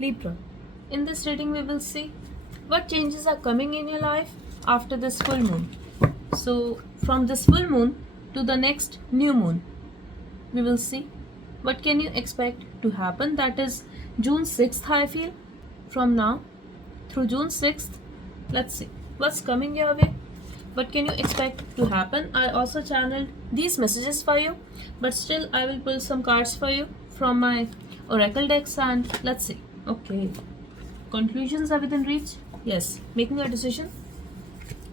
Libra. In this reading, we will see what changes are coming in your life after this full moon. So, from this full moon to the next new moon, we will see what can you expect to happen. That is June 6th, I feel. From now through June 6th, let's see what's coming your way. What can you expect to happen? I also channeled these messages for you, but still I will pull some cards for you from my oracle decks and let's see. Okay, conclusions are within reach. Yes, making a decision,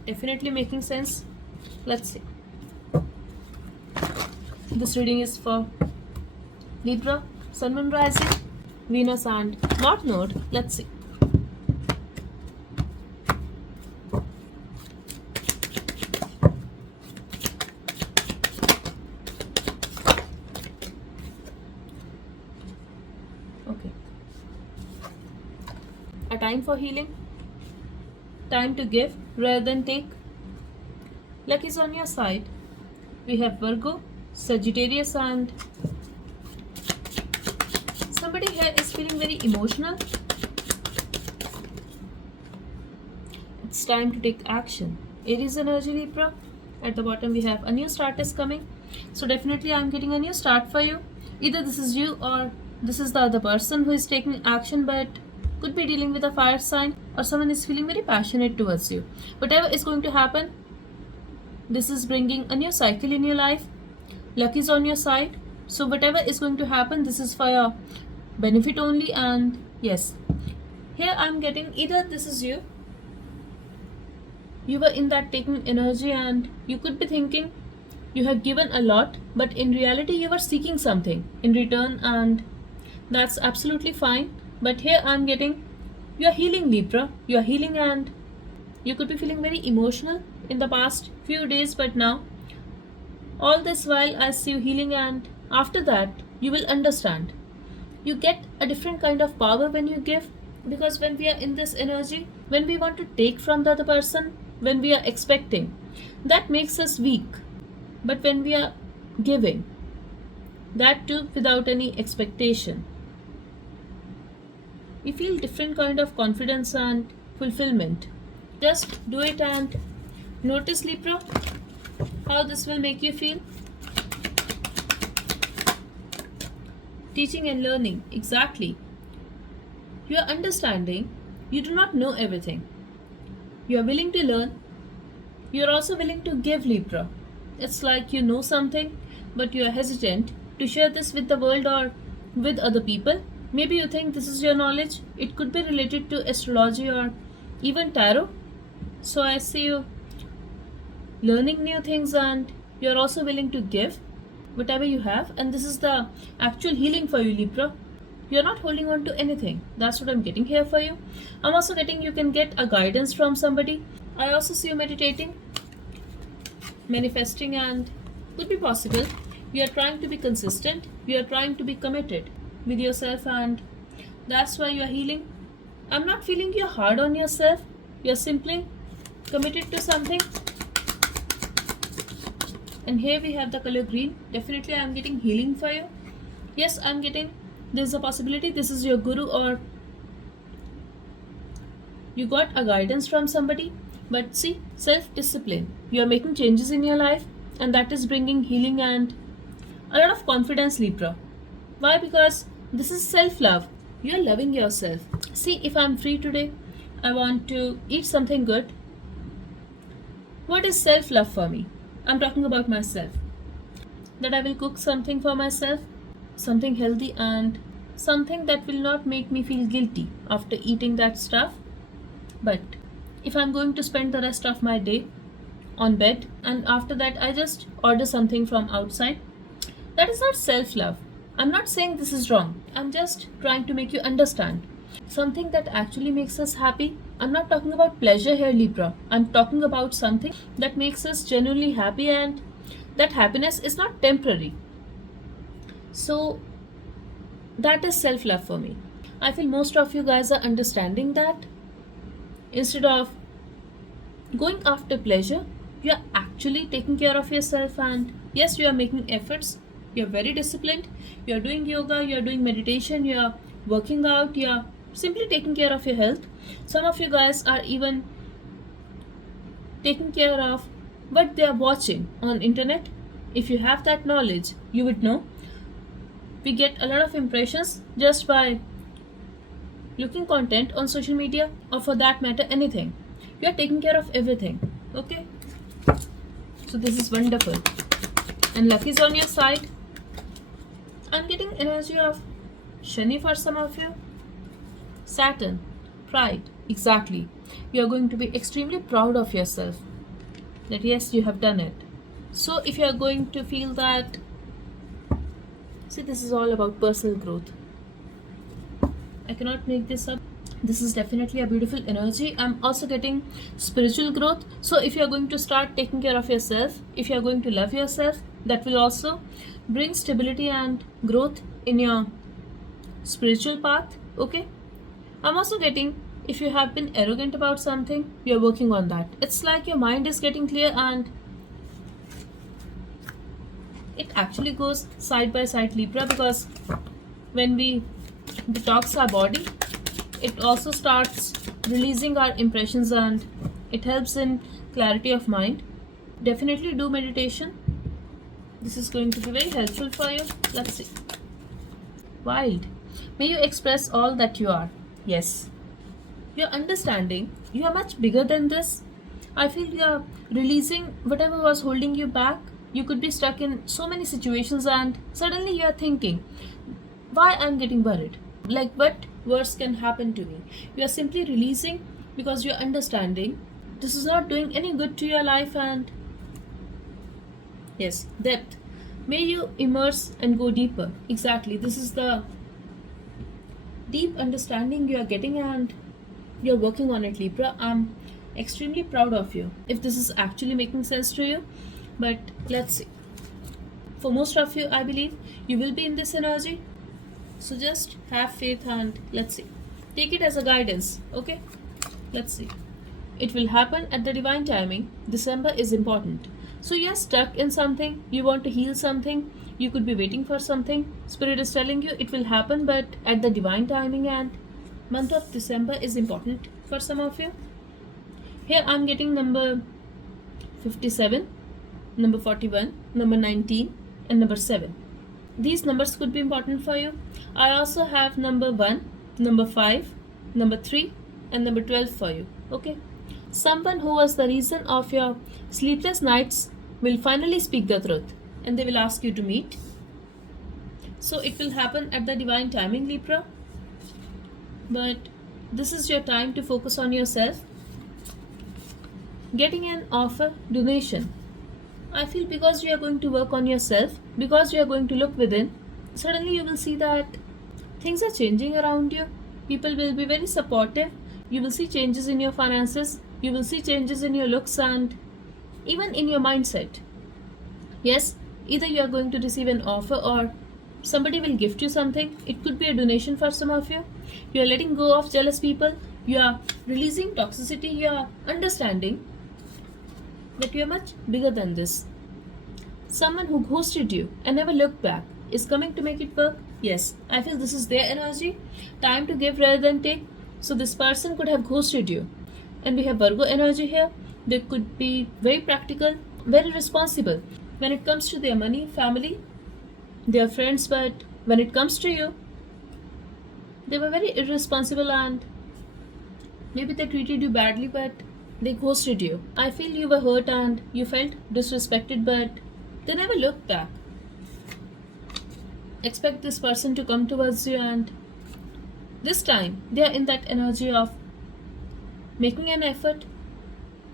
definitely making sense. Let's see. This reading is for Libra, Sun, Moon, Rising, Venus and North Node. Let's see. Okay. A time for healing, time to give rather than take. Luck is on your side. We have Virgo, Sagittarius and somebody here is feeling very emotional. It's time to take action. Aries energy, Libra. At the bottom we have a new start is coming. So definitely I'm getting a new start for you. Either this is you or this is the other person who is taking action, but could be dealing with a fire sign, or someone is feeling very passionate towards you. Whatever is going to happen, this is bringing a new cycle in your life. Luck is on your side. So whatever is going to happen, this is for your benefit only. And yes, here I'm getting either this is you were in that taking energy and you could be thinking you have given a lot, but in reality you were seeking something in return, and that's absolutely fine. But here I'm getting you are healing, Libra. You are healing and you could be feeling very emotional in the past few days, but now all this while I see you healing, and after that you will understand. You get a different kind of power when you give, because when we are in this energy, when we want to take from the other person, when we are expecting, that makes us weak. But when we are giving, that too without any expectation, we feel different kind of confidence and fulfillment. Just do it and notice, Libra, how this will make you feel. Teaching and learning, exactly. You are understanding, you do not know everything. You are willing to learn. You are also willing to give, Libra. It's like you know something, but you are hesitant to share this with the world or with other people. Maybe you think this is your knowledge. It could be related to astrology or even tarot. So I see you learning new things and you are also willing to give whatever you have. And this is the actual healing for you, Libra. You're not holding on to anything. That's what I'm getting here for you. I'm also getting you can get a guidance from somebody. I also see you meditating, manifesting, and could be possible. You are trying to be consistent. You are trying to be committed with yourself, and that's why you are healing. I'm not feeling you're hard on yourself. You're simply committed to something. And here we have the color green. Definitely I'm getting healing for you. Yes, I'm getting there's a possibility this is your guru or you got a guidance from somebody. But see, self-discipline. You are making changes in your life, and that is bringing healing and a lot of confidence, Libra. Why? Because this is self-love. You are loving yourself. See, if I'm free today, I want to eat something good. What is self-love for me? I'm talking about myself. That I will cook something for myself, something healthy and something that will not make me feel guilty after eating that stuff. But if I'm going to spend the rest of my day on bed and after that I just order something from outside, that is not self-love. I'm not saying this is wrong. I'm just trying to make you understand. Something that actually makes us happy. I'm not talking about pleasure here, Libra. I'm talking about something that makes us genuinely happy, and that happiness is not temporary. So that is self-love for me. I feel most of you guys are understanding that. Instead of going after pleasure, you are actually taking care of yourself, and yes, you are making efforts. You are very disciplined. You are doing yoga, you are doing meditation, you are working out, you are simply taking care of your health. Some of you guys are even taking care of what they are watching on internet. If you have that knowledge, you would know we get a lot of impressions just by looking content on social media, or for that matter anything. You are taking care of everything. Okay, so this is wonderful. And luck is on your side. I'm getting energy of Shani for some of you. Saturn, pride, exactly. You are going to be extremely proud of yourself that yes, you have done it. So if you are going to feel that, see, this is all about personal growth. I cannot make this up. This is definitely a beautiful energy. I'm also getting spiritual growth. So if you are going to start taking care of yourself, if you are going to love yourself, that will also bring stability and growth in your spiritual path. Okay, I'm also getting, if you have been arrogant about something, you're working on that. It's like your mind is getting clear, and it actually goes side by side, Libra, because when we detox our body, it also starts releasing our impressions and it helps in clarity of mind. Definitely do meditation. This is going to be very helpful for you. Let's see. Wild. May you express all that you are. Yes. You're understanding. You are much bigger than this. I feel you're releasing whatever was holding you back. You could be stuck in so many situations and suddenly you're thinking, why I'm getting worried? Like, what worse can happen to me? You are simply releasing because you're understanding this is not doing any good to your life. And yes, depth. May you immerse and go deeper. Exactly. This is the deep understanding you are getting and you're working on it, Libra. I'm extremely proud of you if this is actually making sense to you. But let's see. For most of you, I believe you will be in this energy. So just have faith and let's see. Take it as a guidance. Okay? Let's see. It will happen at the divine timing. December is important. So you're stuck in something. You want to heal something. You could be waiting for something. Spirit is telling you it will happen, but at the divine timing, and month of December is important for some of you. Here I'm getting number 57, number 41, number 19, and number 7. These numbers could be important for you. I also have number 1, number 5, number 3, and number 12 for you. Okay? Someone who was the reason of your sleepless nights will finally speak the truth and they will ask you to meet. So it will happen at the divine timing, Libra. But this is your time to focus on yourself. Getting an offer, donation. I feel because you are going to work on yourself, because you are going to look within, suddenly you will see that things are changing around you. People will be very supportive. You will see changes in your finances. You will see changes in your looks and even in your mindset. Yes, either you are going to receive an offer or somebody will gift you something. It could be a donation for some of you. You are letting go of jealous people. You are releasing toxicity. You are understanding that you are much bigger than this. Someone who ghosted you and never looked back is coming to make it work. Yes, I feel this is their energy. Time to give rather than take. So this person could have ghosted you. And we have Virgo energy here. They could be very practical, very responsible when it comes to their money, family, their friends, but when it comes to you, they were very irresponsible and maybe they treated you badly, but they ghosted you. I feel you were hurt and you felt disrespected, but they never looked back. Expect this person to come towards you, and this time they are in that energy of making an effort.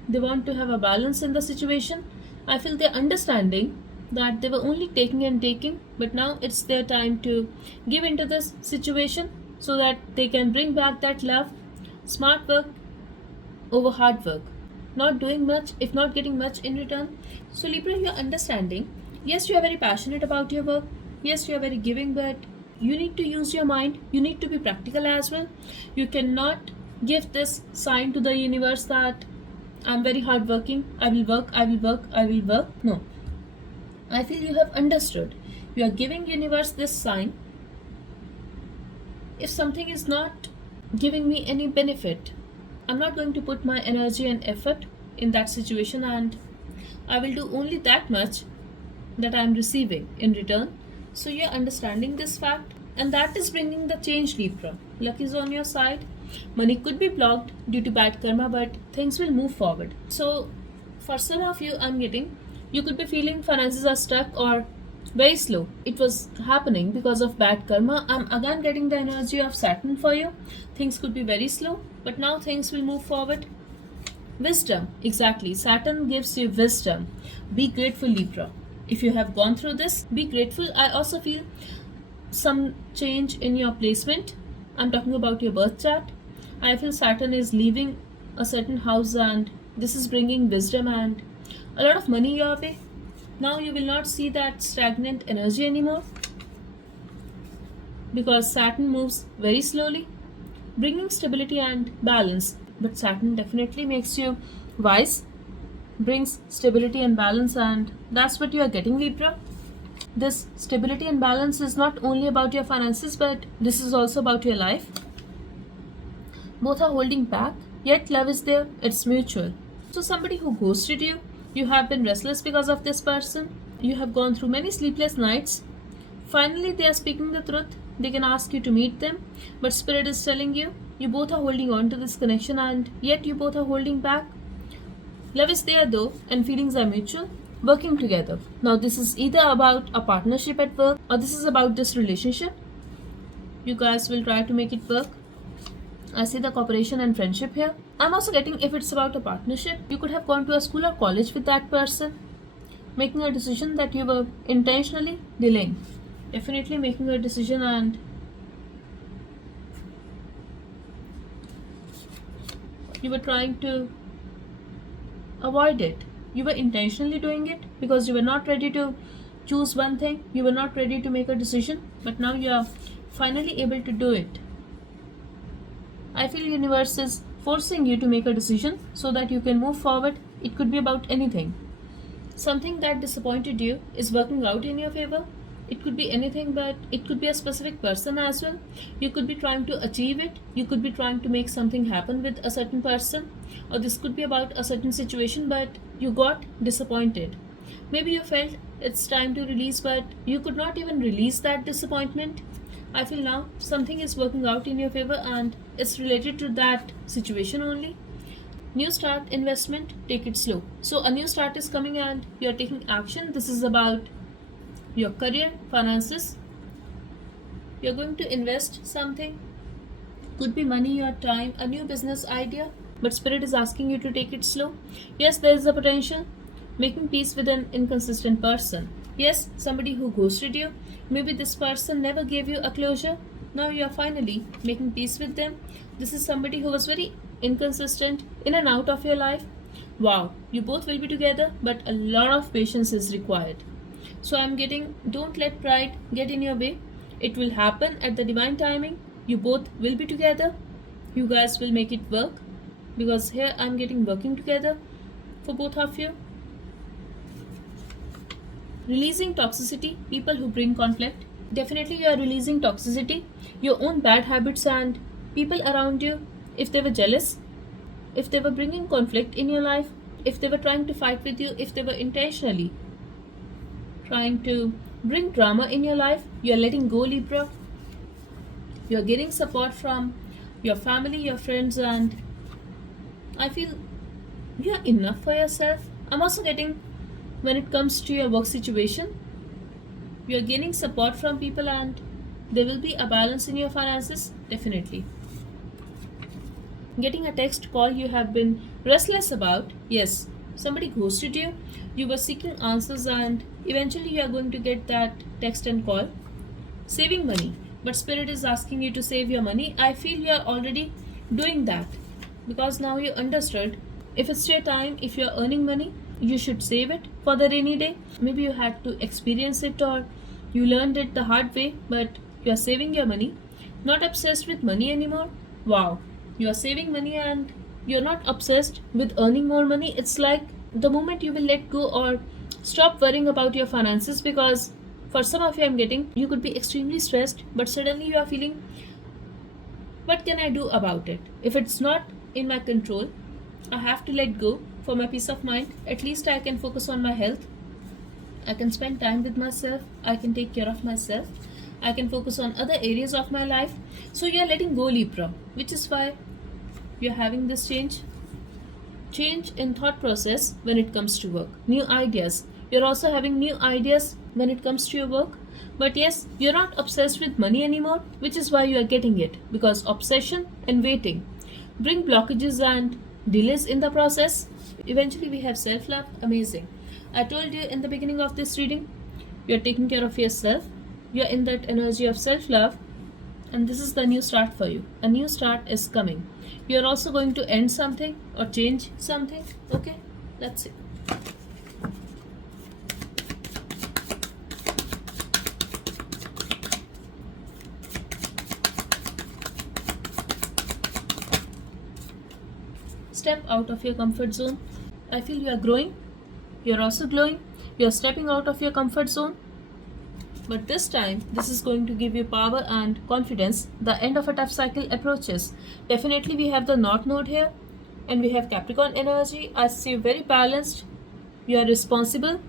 They want to have a balance in the situation. I feel they're understanding that they were only taking and taking, but now it's their time to give into this situation so that they can bring back that love. Smart work over hard work. Not doing much, if not getting much in return. So Libra, you're understanding. Yes, you are very passionate about your work. Yes, you are very giving, but you need to use your mind. You need to be practical as well. You cannot give this sign to the universe that I'm very hardworking. I will work, I will work, I will work. No. I feel you have understood. You are giving universe this sign. If something is not giving me any benefit. I'm not going to put my energy and effort in that situation, and I will do only that much that I'm receiving in return. So you're understanding this fact, and that is bringing the change, Libra. Luck is on your side. Money could be blocked due to bad karma, but things will move forward. So, for some of you, I'm getting you could be feeling finances are stuck or very slow. It was happening because of bad karma. I'm again getting the energy of Saturn for you. Things could be very slow, but now things will move forward. Wisdom, exactly. Saturn gives you wisdom. Be grateful, Libra. If you have gone through this, be grateful. I also feel some change in your placement. I'm talking about your birth chart. I feel Saturn is leaving a certain house, and this is bringing wisdom and a lot of money your way. Now you will not see that stagnant energy anymore because Saturn moves very slowly, bringing stability and balance. But Saturn definitely makes you wise, brings stability and balance, and that's what you are getting, Libra. This stability and balance is not only about your finances, but this is also about your life. Both are holding back, yet love is there, it's mutual. So, somebody who ghosted you, you have been restless because of this person, you have gone through many sleepless nights. Finally, they are speaking the truth. They can ask you to meet them, but Spirit is telling you, you both are holding on to this connection, and yet you both are holding back. Love is there though, and feelings are mutual, working together. Now, this is either about a partnership at work or this is about this relationship. You guys will try to make it work. I see the cooperation and friendship here. I'm also getting if it's about a partnership, you could have gone to a school or college with that person, making a decision that you were intentionally delaying. Definitely making a decision, and you were trying to avoid it. You were intentionally doing it because you were not ready to choose one thing, you were not ready to make a decision, but now you are finally able to do it. I feel universe is forcing you to make a decision so that you can move forward. It could be about anything. Something that disappointed you is working out in your favor. It could be anything, but it could be a specific person as well. You could be trying to achieve it. You could be trying to make something happen with a certain person, or this could be about a certain situation, but you got disappointed. Maybe you felt it's time to release, but you could not even release that disappointment. I feel now something is working out in your favor, and it's related to that situation only. New start investment, take it slow. So, a new start is coming and you're taking action. This is about your career, finances. You're going to invest something, could be money, your time, a new business idea, but Spirit is asking you to take it slow. Yes, there is a potential. Making peace with an inconsistent person. Yes, somebody who ghosted you. Maybe this person never gave you a closure. Now you are finally making peace with them. This is somebody who was very inconsistent, in and out of your life. Wow, you both will be together, but a lot of patience is required. So I'm getting, don't let pride get in your way. It will happen at the divine timing. You both will be together. You guys will make it work, because here I'm getting working together for both of you. Releasing toxicity, people who bring conflict. Definitely you are releasing toxicity, your own bad habits, and people around you, if they were jealous, if they were bringing conflict in your life, if they were trying to fight with you, if they were intentionally trying to bring drama in your life, you are letting go, Libra. You are getting support from your family, your friends, and I feel you are enough for yourself. I'm also getting, when it comes to your work situation, you are gaining support from people, and there will be a balance in your finances, definitely. Getting a text call you have been restless about. Yes, somebody ghosted you. You were seeking answers, and eventually you are going to get that text and call. Saving money, but Spirit is asking you to save your money. I feel you are already doing that, because now you understood, if it's your time, if you are earning money, you should save it for the rainy day. Maybe you had to experience it, or you learned it the hard way, but you are saving your money. Not obsessed with money anymore. Wow, you are saving money and you're not obsessed with earning more money. It's like the moment you will let go or stop worrying about your finances, because for some of you I'm getting, you could be extremely stressed, but suddenly you are feeling What can I do about it? If it's not in my control, I have to let go for my peace of mind. At least I can focus on my health. I can spend time with myself. I can take care of myself. I can focus on other areas of my life. So you're letting go, Libra, which is why you're having this change in thought process when it comes to work. New ideas. You're also having new ideas when it comes to your work. But yes, you're not obsessed with money anymore, which is why you are getting it. Because obsession and waiting bring blockages and delays in the process. Eventually, we have self love. Amazing. I told you in the beginning of this reading, you're taking care of yourself. You're in that energy of self love, and this is the new start for you. A new start is coming. You're also going to end something or change something. Okay, that's it. Step out of your comfort zone. I feel you are growing. You're also glowing. You're stepping out of your comfort zone. But this time, this is going to give you power and confidence. The end of a tough cycle approaches. Definitely, we have the North Node here, and we have Capricorn energy. I see you very balanced. You are responsible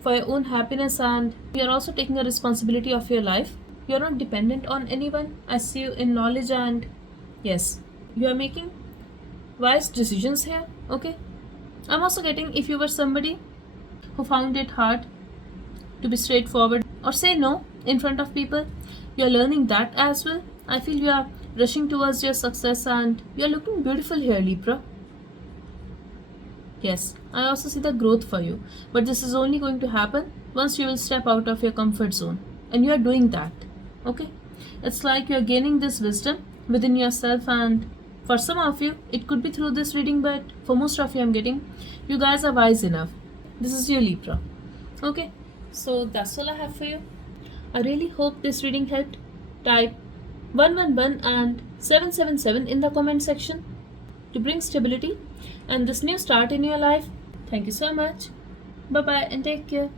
for your own happiness, and you are also taking a responsibility of your life. You are not dependent on anyone. I see you in knowledge, and yes, you are making wise decisions here. Okay, I'm also getting if you were somebody who found it hard to be straightforward or say no in front of people, you're learning that as well. I feel you are rushing towards your success and you're looking beautiful here, Libra. Yes, I also see the growth for you, but this is only going to happen once you will step out of your comfort zone, and you are doing that. Okay, it's like you're gaining this wisdom within yourself, and for some of you it could be through this reading, but for most of you I'm getting you guys are wise enough. This is your Libra. Okay, so that's all I have for you. I really hope this reading helped. Type 111 and 777 in the comment section to bring stability and this new start in your life. Thank you so much. Bye bye and take care.